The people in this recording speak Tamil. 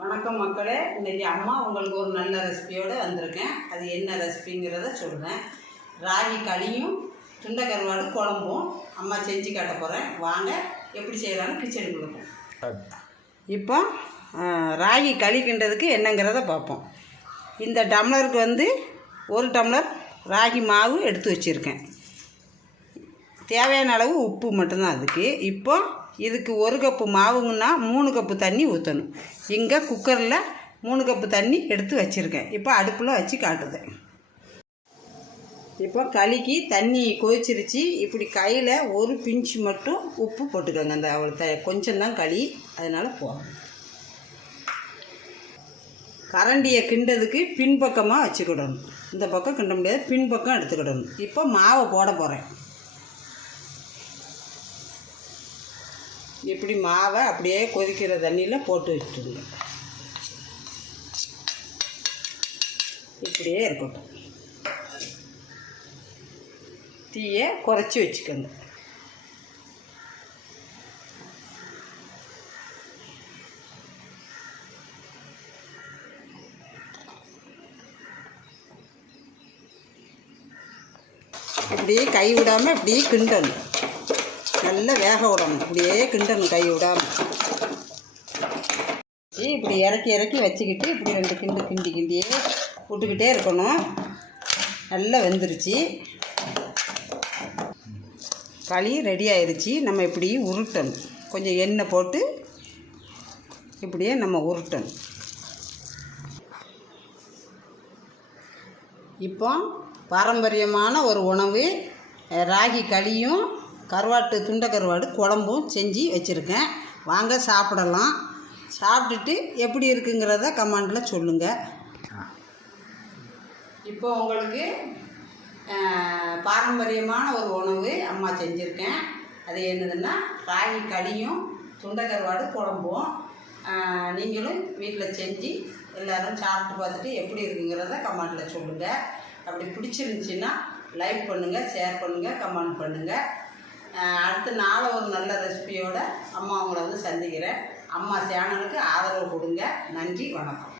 வணக்கம் மக்களே. இன்னைக்கு அம்மா உங்களுக்கு ஒரு நல்ல ரெசிபியோடு வந்திருக்கேன். அது என்ன ரெசிபிங்கிறத சொல்கிறேன் ராகி களியும் துண்டை கருவாடு குழம்பும் அம்மா செஞ்சு காட்ட போகிறேன் வாங்க எப்படி செய்யலான்னு கிச்சன் கொடுப்போம். இப்போ ராகி களி கிண்டதுக்கு என்னங்கிறத பார்ப்போம். இந்த டம்ளருக்கு வந்து ஒரு டம்ளர் ராகி மாவு எடுத்து வச்சுருக்கேன். தேவையான அளவு உப்பு மட்டும்தான் அதுக்கு. இப்போ இதுக்கு ஒரு கப்பு மாவுங்கன்னா மூணு கப்பு தண்ணி ஊற்றணும் இங்கே குக்கரில் மூணு கப்பு தண்ணி எடுத்து வச்சுருக்கேன். இப்போ அடுப்பில் வச்சு காட்டுது. இப்போ களிக்கு தண்ணி கொதிச்சிருச்சு. இப்படி கையில் ஒரு பிஞ்சு மட்டும் உப்பு போட்டுக்கோங்க. அந்த அவ்வளோ த கொஞ்சம்தான் களி. அதனால் போகும் கரண்டியை கிண்டதுக்கு பின்பக்கமாக வச்சுக்கிடணும். இந்த பக்கம் கிண்ட முடியாது. பின்பக்கம் எடுத்துக்கிடணும். இப்போ மாவை போட போகிறேன் இப்படி மாவை அப்படியே கொதிக்கிற தண்ணியில் போட்டு வச்சுருங்க. இப்படியே இருக்கட்டும். தீயை குறைச்சி வச்சுக்கோங்க. இப்படியே கை விடாமல் இப்படியே கிண்டணும். நல்லா வேக விடணும். இப்படியே கிண்டணும் கை விடாமல் இப்படி இறக்கி இறக்கி வச்சுக்கிட்டு இப்படி ரெண்டு கிண்டு கிண்டி கிண்டியே விட்டுக்கிட்டே இருக்கணும். நல்லா வெந்துருச்சு. களி ரெடி ஆயிடுச்சு நம்ம இப்படி உருட்டணும். கொஞ்சம் எண்ணெய் போட்டு இப்படியே நம்ம உருட்டணும். இப்போ பாரம்பரியமான ஒரு உணவு ராகி களியும் கருவாட்டு துண்டை கருவாடு குழம்பும் செஞ்சு வச்சுருக்கேன். வாங்க சாப்பிடலாம். சாப்பிட்டுட்டு எப்படி இருக்குங்கிறத கமெண்டில் சொல்லுங்கள் இப்போ உங்களுக்கு பாரம்பரியமான ஒரு உணவு அம்மா செஞ்சுருக்கேன். அது என்னதுன்னா ராகி களியும் துண்டை கருவாடு குழம்பும். நீங்களும் வீட்டில் செஞ்சு எல்லோரும் சாப்பிட்டு பார்த்துட்டு எப்படி இருக்குங்கிறத கமெண்டில் சொல்லுங்கள் அப்படி பிடிச்சிருந்துச்சின்னா லைக் பண்ணுங்கள் ஷேர் பண்ணுங்கள் கமெண்ட் பண்ணுங்கள் அடுத்து நாளை ஒரு நல்ல ரெசிபியோட அம்மா உங்களை வந்து சந்திக்கிறேன். அம்மா சேனலுக்கு ஆதரவு கொடுங்க. நன்றி வணக்கம்.